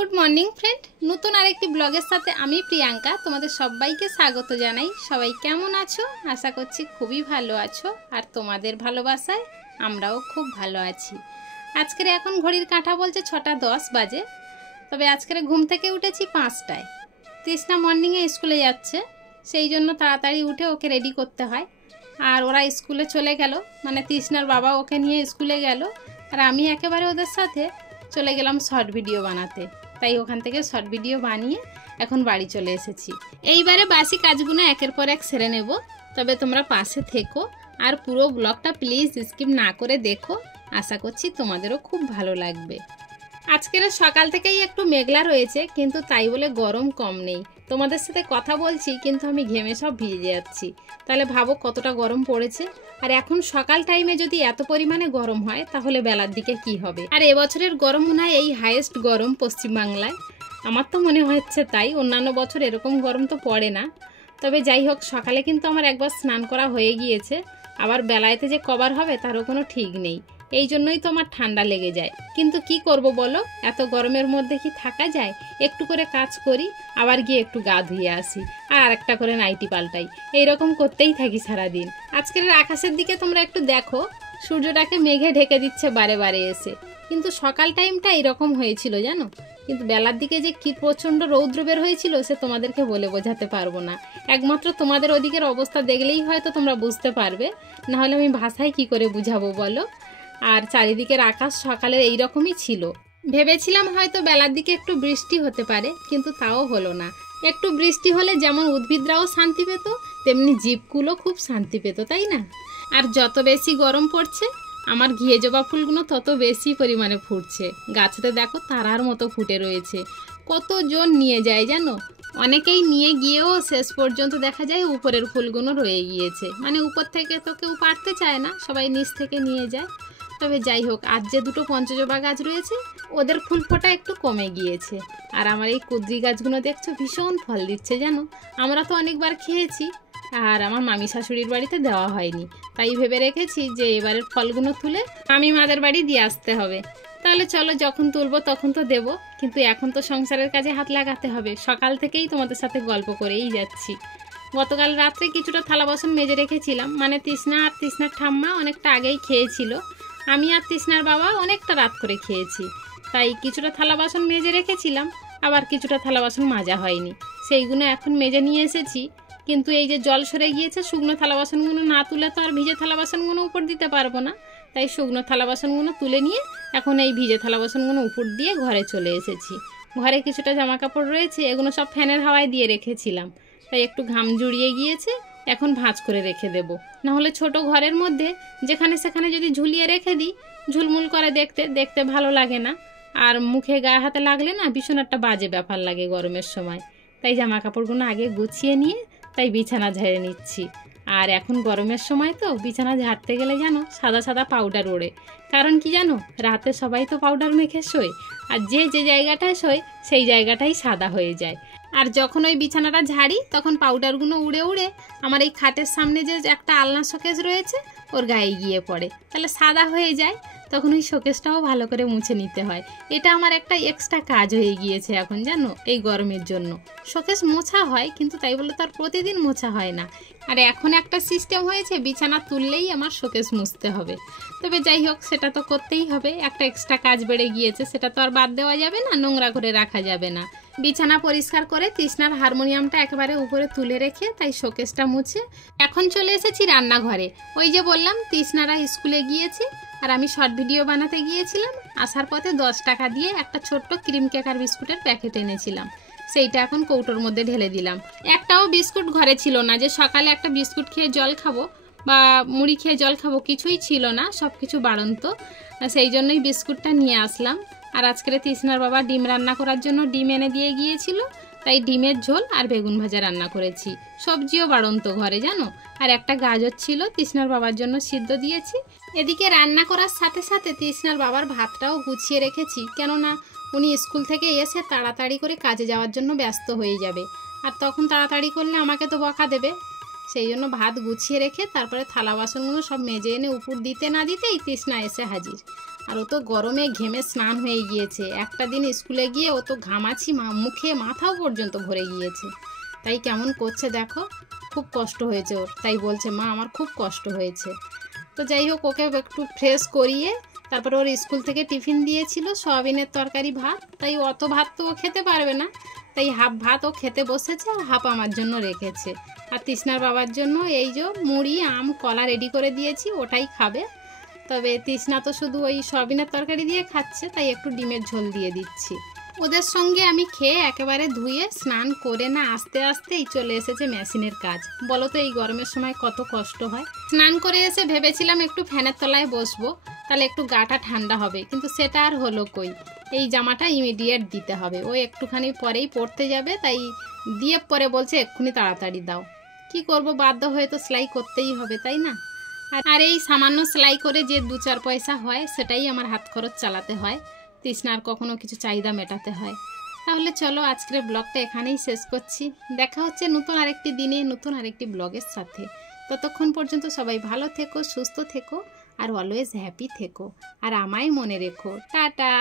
Good morning friend नतून आरेकटी ब्लगेर साथे आमी प्रियांका तोमादेर सबाइके स्वागत जानाई। सबाई केमन आछो? आशा करछि खूबई भालो आछो और तोमादेर भालोबासाय आमराओ खूब भालो आछि। आजकेर एखन घड़िर काँटा बोलছে 6:10 बाजे, तबे आजकेर घुम थेके उठेछि 5टाय। तृष्णा मर्निंगे स्कुले जाच्छे, सेई जोन्नो ताड़ाताड़ी उठे ओके रेडी करते हय। और ओरा स्कुले चले गेल, माने तृष्णार बाबा ओके निये स्कुले गेल और आमी एकेबारे ओदेर साथे चले गेलाम शर्ट भिडियो बानाते। ताई ओखान थेके शर्ट भिडियो बानिये एखन बाड़ी चले एसेछि। एइबारे बासी काजगुलो एकेर पर एक सेरे नेब, तबे तोमरा पाशे थेको और पुरो ब्लगटा प्लिज स्किप ना करे देखो। आशा करछि तोमादेरो खूब भालो लागबे। आजकेर सकाल थेकेई एकटु मेघला रयेछे, किन्तु ताई बोले गरम कम नेই। তোমাদের সাথে কথা বলছি কিন্তু আমি ঘেমে সব ভিজে যাচ্ছি। তাহলে ভাবো কতটা গরম পড়েছে। আর এখন সকাল টাইমে যদি এত পরিমাণে গরম হয় তাহলে বেলার দিকে কি হবে। আর এবছরের গরম মনে হয় এই হাইয়েস্ট গরম পশ্চিম বাংলায়। আমার তো মনে হচ্ছে তাই, অন্যান্য বছর এরকম গরম তো পড়ে না। তবে যাই হোক, সকালে কিন্তু আমার একবার স্নান করা হয়ে গিয়েছে, আবার বেলাতে যে কবার হবে তারও কোনো ঠিক নেই। এই জন্যই তো আমার ঠান্ডা লেগে যায়। কিন্তু কি করব বলো, এত গরমের মধ্যে কি থাকা যায়? একটু করে কাজ করি, আবার গিয়ে একটু গা ধুয়ে আসি, আর আরেকটা করে নাইটি পাল্টাই। এইরকম করতেই থাকি সারাদিন। আজকের আকাশের দিকে তোমরা একটু দেখো, সূর্যটাকে মেঘে ঢেকে দিচ্ছে বারে বারে এসে। কিন্তু সকাল টাইমটা এরকম হয়েছিল জানো, কিন্তু বেলার দিকে যে কি প্রচণ্ড রৌদ্র বের হয়েছিল সে তোমাদেরকে বলে বোঝাতে পারবো না। একমাত্র তোমাদের ওদিকের অবস্থা দেখলেই হয়তো তোমরা বুঝতে পারবে, নাহলে আমি ভাষায় কি করে বুঝাবো বলো। আর চারিদিকের আকাশ সকালের এই রকমই ছিল। ভেবেছিলাম হয়তো বেলার দিকে একটু বৃষ্টি হতে পারে, কিন্তু তাও হলো না। একটু বৃষ্টি হলে যেমন উদ্ভিদরাও শান্তি পেত, তেমনি জীবগুলো খুব শান্তি পেত, তাই না? আর যত বেশি গরম পড়ছে আমার ঘিয়ে জবা ফুলগুলো তত বেশি পরিমাণে ফুটছে। গাছেতে দেখো তারার মতো ফুটে রয়েছে। কতজন নিয়ে যায় জানো, অনেকেই নিয়ে গিয়েও শেষ পর্যন্ত দেখা যায় উপরের ফুলগুলো রয়ে গিয়েছে। মানে উপর থেকে তো কেউ পারতে চায় না, সবাই নিচ থেকে নিয়ে যায়। তবে যাই হোক, আজ যে দুটো পঞ্চজবা গাছ রয়েছে ওদের ফুল ফোটা একটু কমে গিয়েছে। আর আমার এই কুদ্রি গাছগুলো দেখছো ভীষণ ফল দিচ্ছে জানো। আমরা তো অনেকবার খেয়েছি, আর আমার মামি শাশুড়ির বাড়িতে দেওয়া হয়নি, তাই ভেবে রেখেছি যে এবারের ফলগুলো তুলে মামি মাদের বাড়ি দিয়ে আসতে হবে। তাহলে চলো, যখন তুলবো তখন তো দেবো, কিন্তু এখন তো সংসারের কাজে হাত লাগাতে হবে। সকাল থেকেই তোমাদের সাথে গল্প করেই যাচ্ছি। গতকাল রাত্রে কিছুটা থালা বাসন মেজে রেখেছিলাম, মানে তৃষ্ণা আর তৃষ্ণার ঠাম্মা অনেকটা আগেই খেয়েছিল, আমি আর তৃষ্ণার বাবা অনেকটা রাত করে খেয়েছি। তাই কিছুটা থালা বাসন মেজে রেখেছিলাম, আবার কিছুটা থালা বাসন মাজা হয়নি, সেইগুলো এখন মেজে নিয়ে এসেছি। কিন্তু এই যে জল সরে গিয়েছে, শুকনো থালা বাসনগুলো না তুলে তো আর ভিজে থালা বাসনগুলো উপর দিতে পারবো না। তাই শুকনো থালা বাসনগুলো তুলে নিয়ে এখন এই ভিজে থালা বাসনগুলো উপর দিয়ে ঘরে চলে এসেছি। ঘরে কিছুটা জামা কাপড় রয়েছে, এগুলো সব ফ্যানের হাওয়ায় দিয়ে রেখেছিলাম, তাই একটু ঘাম জুড়িয়ে গিয়েছে, এখন ভাঁজ করে রেখে দেব। নাহলে ছোট ঘরের মধ্যে যেখানে সেখানে যদি ঝুলিয়ে রেখে দিই, ঝুলমুল করে দেখতে দেখতে ভালো লাগে না। আর মুখে গায়ে হাতে লাগলে না ভীষণ একটা বাজে ব্যাপার লাগে গরমের সময়। তাই জামা কাপড়গুলো আগে গুছিয়ে নিয়ে তাই বিছানা ঝেড়ে নিচ্ছি। আর এখন গরমের সময় তো বিছানা ঝাড়তে গেলে জানো সাদা সাদা পাউডার ওড়ে। কারণ কি জানো, রাতে সবাই তো পাউডার মেখে শোয়, আর যে যে জায়গাটায় শোয় সেই জায়গাটাই সাদা হয়ে যায়। আর যখন ওই বিছানাটা ঝাড়ি তখন পাউডারগুলো উড়ে উড়ে আমার এই খাটের সামনে যে একটা আলনা শোকেস রয়েছে ওর গায়ে গিয়ে পড়ে, তাহলে সাদা হয়ে যায়। তখন ওই শোকেসটাও ভালো করে মুছে নিতে হয়। এটা আমার একটা এক্সট্রা কাজ হয়ে গিয়েছে এখন জানো, এই গরমের জন্য। শোকেস মোছা হয়, কিন্তু তাই বলে তার প্রতিদিন মোছা হয় না। আর এখন একটা সিস্টেম হয়েছে, বিছানা তুললেই আমার শোকেস মুছতে হবে। তবে যাই হোক, সেটা তো করতেই হবে, একটা এক্সট্রা কাজ বেড়ে গিয়েছে, সেটা তো আর বাদ দেওয়া যাবে না, নোংরা করে রাখা যাবে না। বিছানা পরিষ্কার করে তৃষ্ণার হারমোনিয়ামটা একেবারে উপরে তুলে রেখে তাই শোকেসটা মুছে এখন চলে এসেছি রান্নাঘরে। ওই যে বললাম তৃষ্ণারা স্কুলে গিয়েছে আর আমি শর্ট ভিডিও বানাতে গিয়েছিলাম। আসার পথে 10 টাকা দিয়ে একটা ছোট্ট ক্রিম কেক আর বিস্কুটের প্যাকেট এনেছিলাম, সেইটা এখন কৌটোর মধ্যে ঢেলে দিলাম। একটাও বিস্কুট ঘরে ছিল না, যে সকালে একটা বিস্কুট খেয়ে জল খাবো বা মুড়ি খেয়ে জল খাবো, কিছুই ছিল না, সব কিছু বাড়ন্ত। সেই জন্যই বিস্কুটটা নিয়ে আসলাম। আর আজকের তৃষ্ণার বাবা ডিম রান্না করার জন্য ডিম এনে দিয়ে গিয়েছিল, তাই ডিমের ঝোল আর বেগুন ভাজা রান্না করেছি। সবজিও বাড়ন্ত ঘরে জানো। আর একটা গাজর ছিল, তৃষ্ণার বাবার জন্য সিদ্ধ দিয়েছি। এদিকে রান্না করার সাথে সাথে তৃষ্ণার বাবার ভাতটাও গুছিয়ে রেখেছি, কেননা উনি স্কুল থেকে এসে তাড়াতাড়ি করে কাজে যাওয়ার জন্য ব্যস্ত হয়ে যাবে, আর তখন তাড়াতাড়ি করলে আমাকে তো বকা দেবে। সেই জন্য ভাত গুছিয়ে রেখে তারপরে থালা বাসনগুলো সব মেজে এনে উপর দিতে না দিতেই তৃষ্ণা এসে হাজির। আর ও তো গরমে ঘেমে স্নান হয়ে গিয়েছে। একটা দিন স্কুলে গিয়ে ও তো ঘামাচি মুখে মাথাও পর্যন্ত ভরে গিয়েছে। তাই কেমন করছে দেখো, খুব কষ্ট হয়েছে ওর। তাই বলছে মা আমার খুব কষ্ট হয়েছে। তো যাই হোক, ওকে একটু ফ্রেশ করিয়ে তারপর ওর স্কুল থেকে টিফিন দিয়েছিল সয়াবিনের তরকারি ভাত। তাই অত ভাত তো ও খেতে পারবে না, তাই হাফ ভাত ও খেতে বসেছে আর হাফ আমার জন্য রেখেছে। আর তৃষ্ণার বাবার জন্য এই যে মুড়ি আম কলা রেডি করে দিয়েছি, ওটাই খাবে। তবে তৃষ্ণা তো শুধু ওই সয়াবিনের তরকারি দিয়ে খাচ্ছে, তাই একটু ডিমের ঝোল দিয়ে দিচ্ছি। ওদের সঙ্গে আমি খেয়ে একেবারে ধুয়ে স্নান করে না আস্তে আস্তেই চলে এসেছে মেশিনের কাজ। বলো তো এই গরমের সময় কত কষ্ট হয়। স্নান করে এসে ভেবেছিলাম একটু ফ্যানের তলায় বসবো, তাহলে একটু গাটা ঠান্ডা হবে, কিন্তু সেটা আর হলো কই। এই জামাটা ইমিডিয়েট দিতে হবে, ও একটুখানি পরেই পরতে যাবে, তাই দিয়ে পরে বলছে এক্ষুনি তাড়াতাড়ি দাও। কি করব, বাধ্য হয়ে তো সেলাই করতেই হবে, তাই না? আর এই সামান্য সেলাই করে যে 2-4 পয়সা হয় সেটাই আমার হাত খরচ চালাতে হয়। তৃষ্ণার কখনো কিছু চাহিদা মেটাতে হয়। তাহলে চলো আজকের ব্লগটা এখানেই শেষ করছি। দেখা হচ্ছে নতুন আরেকটি দিনে নতুন আরেকটি ব্লগের সাথে। ততক্ষণ পর্যন্ত সবাই ভালো থেকো, সুস্থ থেকো আর অলওয়েজ হ্যাপি থেকো। আর আমায় মনে রেখো। টাটা।